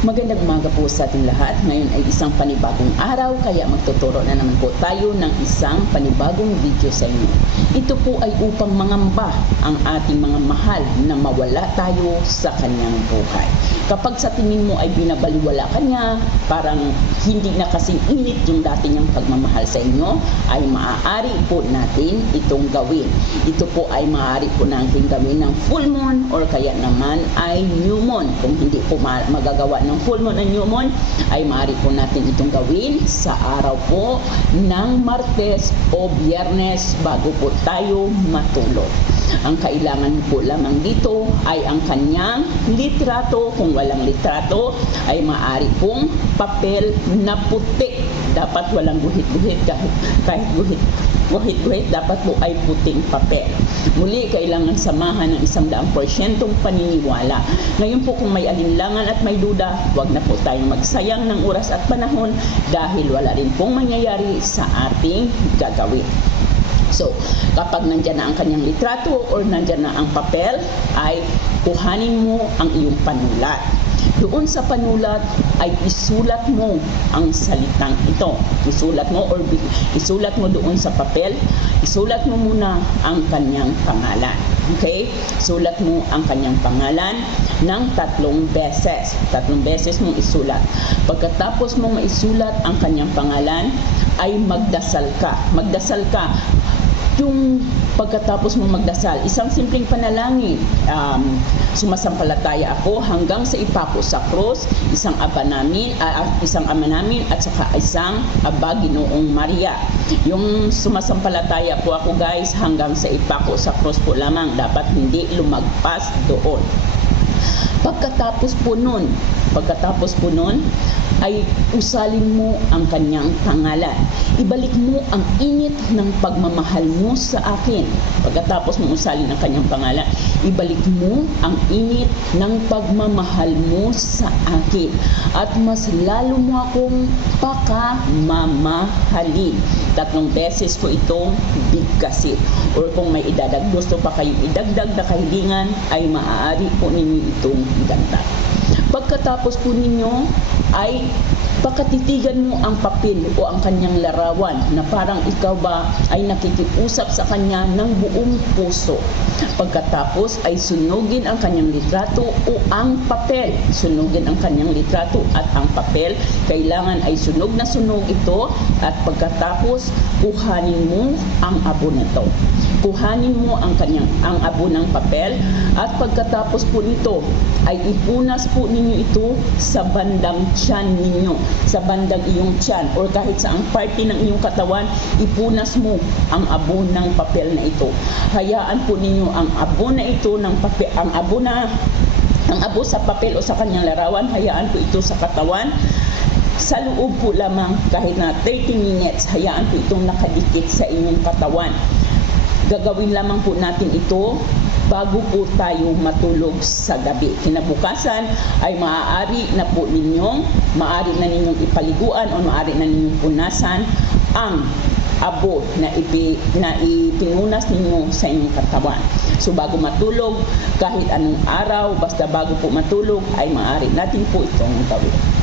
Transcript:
Magandang umaga po sa ating lahat. Ngayon ay isang panibagong araw kaya magtuturo na naman po tayo ng isang panibagong video sa inyo. Ito po ay upang mangamba ang ating mga mahal na mawala tayo sa kanyang buhay. Kapag sa tingin mo ay binabaliwala ka niya, parang hindi na kasing init yung dati niyang pagmamahal sa inyo, ay maaari po natin itong gawin. Ito po ay maaari po natin gawin ng full moon or kaya naman ay new moon. Kung hindi po ma- magagawa ng full moon at new moon, ay maaari po natin itong gawin sa araw po ng Martes o Biyernes bago po tayo matulog. Ang kailangan po lamang dito ay ang kanyang litrato. Kung walang litrato, ay maaari pong papel na puti. Dapat walang guhit-guhit kahit, kahit guhit guhit-guhit dapat po ay puting papel. Muli, kailangan samahan ng isang daang porsyentong paniniwala. Ngayon po kung may alinlangan at may duda, huwag na po tayong magsayang ng oras at panahon dahil wala rin pong mangyayari sa ating gagawin. So, kapag nandyan na ang kanyang litrato or nandyan na ang papel, ay kuhanin mo ang iyong panulat. Doon sa panulat ay isulat mo ang salitang ito. Isulat mo or isulat mo doon sa papel, isulat mo muna ang kanyang pangalan. Okay? Sulat mo ang kanyang pangalan ng tatlong beses. Tatlong beses mong isulat. Pagkatapos mong maisulat ang kanyang pangalan, ay magdasal ka. Magdasal ka yung pagkatapos mo magdasal, isang simpleng panalangin, um, sumasampalataya ako hanggang sa ipako sa krus, isang aba namin, ah, isang ama namin at saka isang aba Ginoong Maria. Yung sumasampalataya po ako guys hanggang sa ipako sa krus po lamang, dapat hindi lumagpas doon. Pagkatapos po nun, pagkatapos po nun, ay usalin mo ang kanyang pangalan. Ibalik mo ang init ng pagmamahal mo sa akin. Pagkatapos mo usalin ang kanyang pangalan, ibalik mo ang init ng pagmamahal mo sa akin. At mas lalo mo akong pakamamahalin. Tatlong beses ko itong bigkasin. Or kung may idadag, gusto pa kayong idagdag na kahilingan, ay maaari po ninyo itong idagdag. Pagkatapos po ninyo ay pakatitigan mo ang papel o ang kanyang larawan na parang ikaw ba ay nakikiusap sa kanya ng buong puso. Pagkatapos ay sunugin ang kanyang litrato o ang papel. Sunugin ang kanyang litrato at ang papel. Kailangan ay sunog na sunog ito at pagkatapos kuhanin mo ang abo nito. Kuhanin mo ang kanyang ang abo ng papel at pagkatapos po nito ay ipunas po ninyo ito sa bandang tiyan ninyo, sa bandang iyong tiyan or kahit sa ang party ng iyong katawan, ipunas mo ang abo ng papel na ito. Hayaan po ninyo ang abo na ito ng papel, ang abo na ang abo sa papel o sa kanyang larawan, hayaan po ito sa katawan sa loob po lamang kahit na 30 minutes, hayaan po itong nakadikit sa inyong katawan. Gagawin lamang po natin ito bago po tayo matulog sa gabi. Kinabukasan ay maaari na po ninyong, maaari na ninyong ipaliguan o maaari na ninyong punasan ang abo na, ipi, na ipinunas ninyo sa inyong katawan. So bago matulog, kahit anong araw, basta bago po matulog, ay maaari natin po itong gawin.